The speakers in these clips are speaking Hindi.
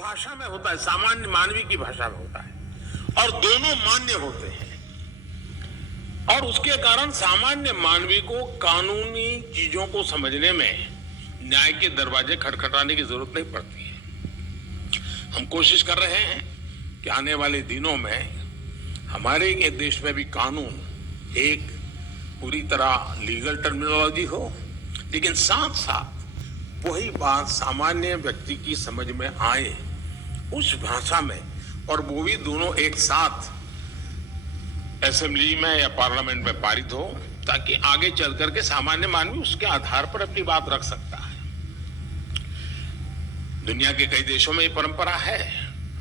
भाषा में होता है, सामान्य मानवी की भाषा में होता है, और दोनों मान्य होते हैं। और उसके कारण सामान्य मानवी को कानूनी चीजों को समझने में न्याय के दरवाजे खटखटाने की जरूरत नहीं पड़ती है। हम कोशिश कर रहे हैं कि आने वाले दिनों में हमारे ये देश में भी कानून एक पूरी तरह लीगल टर्मिनोलॉजी हो, लेकिन साथ साथ वही बात सामान्य व्यक्ति की समझ में आए उस भाषा में, और वो भी दोनों एक साथ असेंबली में या पार्लियामेंट में पारित हो, ताकि आगे चल करके सामान्य मानवी उसके आधार पर अपनी बात रख सकता है। दुनिया के कई देशों में ये परंपरा है।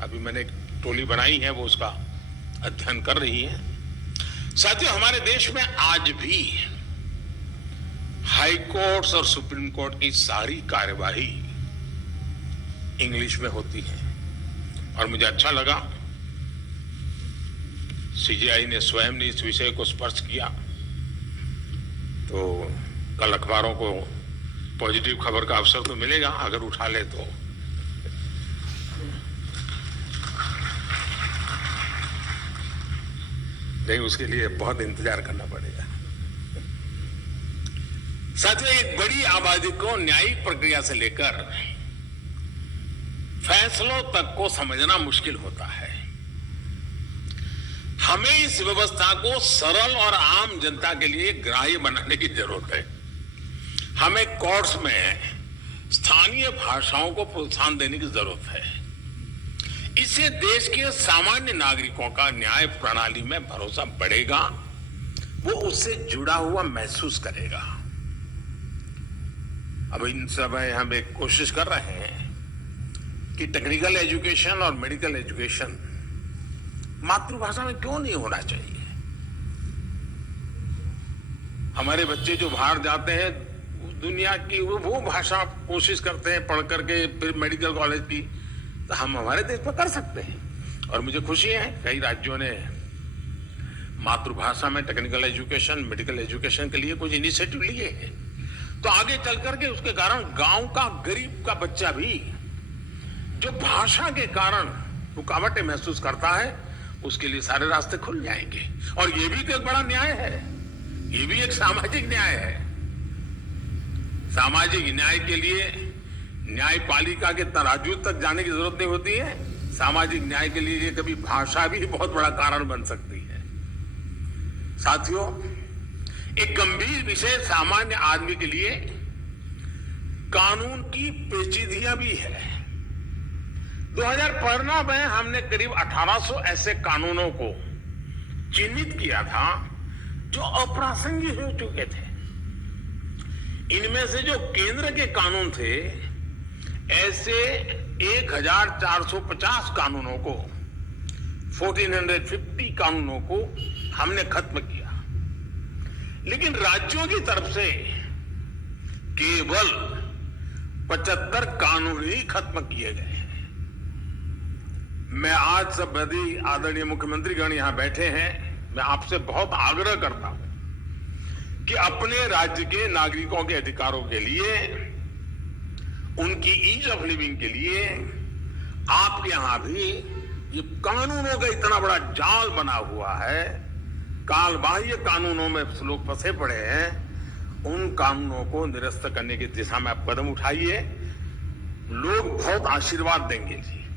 अभी मैंने एक टोली बनाई है, वो उसका अध्ययन कर रही है। साथियों, हमारे देश में आज भी हाई कोर्ट्स और सुप्रीम कोर्ट की सारी कार्यवाही इंग्लिश में होती है, और मुझे अच्छा लगा सीजीआई ने स्वयं ने इस विषय को स्पर्श किया। तो कल अखबारों को पॉजिटिव खबर का अवसर तो मिलेगा अगर उठा ले तो। नहीं, उसके लिए बहुत इंतजार करना पड़ेगा। साथियों, एक बड़ी आबादी को न्यायिक प्रक्रिया से लेकर फैसलों तक को समझना मुश्किल होता है। हमें इस व्यवस्था को सरल और आम जनता के लिए ग्राह्य बनाने की जरूरत है। हमें कोर्ट्स में स्थानीय भाषाओं को प्रोत्साहन देने की जरूरत है। इससे देश के सामान्य नागरिकों का न्याय प्रणाली में भरोसा बढ़ेगा, वो उससे जुड़ा हुआ महसूस करेगा। अब इन समय हम एक कोशिश कर रहे हैं कि टेक्निकल एजुकेशन और मेडिकल एजुकेशन मातृभाषा में क्यों नहीं होना चाहिए। हमारे बच्चे जो बाहर जाते हैं दुनिया की वो भाषा कोशिश करते हैं पढ़ करके फिर मेडिकल कॉलेज की, तो हम हमारे देश में कर सकते हैं। और मुझे खुशी है कई राज्यों ने मातृभाषा में टेक्निकल एजुकेशन, मेडिकल एजुकेशन के लिए कुछ इनिशिएटिव लिए हैं। तो आगे चल करके उसके कारण गांव का गरीब का बच्चा भी जो भाषा के कारण रुकावटें महसूस करता है, उसके लिए सारे रास्ते खुल जाएंगे। और ये भी तो एक बड़ा न्याय है, ये भी एक सामाजिक न्याय है। सामाजिक न्याय के लिए न्यायपालिका के तराजू तक जाने की जरूरत नहीं होती है। सामाजिक न्याय के लिए कभी भाषा भी बहुत बड़ा कारण बन सकती है। साथियों, एक गंभीर विषय सामान्य आदमी के लिए कानून की पेचीदगियां भी है। 2015 में हमने करीब 1800 ऐसे कानूनों को चिन्हित किया था जो अप्रासंगिक हो चुके थे। इनमें से जो केंद्र के कानून थे, ऐसे 1450 कानूनों को, 1450 कानूनों को हमने खत्म किया। लेकिन राज्यों की तरफ से केवल 75 कानून ही खत्म किए गए हैं। मैं आज सब बड़ी आदरणीय मुख्यमंत्रीगण यहां बैठे हैं, मैं आपसे बहुत आग्रह करता हूं कि अपने राज्य के नागरिकों के अधिकारों के लिए, उनकी ईज ऑफ लिविंग के लिए आपके यहां भी ये कानूनों का इतना बड़ा जाल बना हुआ है, काल बाह्य कानूनों में लोग फंसे पड़े हैं, उन कानूनों को निरस्त करने की दिशा में आप कदम उठाइए। लोग बहुत आशीर्वाद देंगे जी।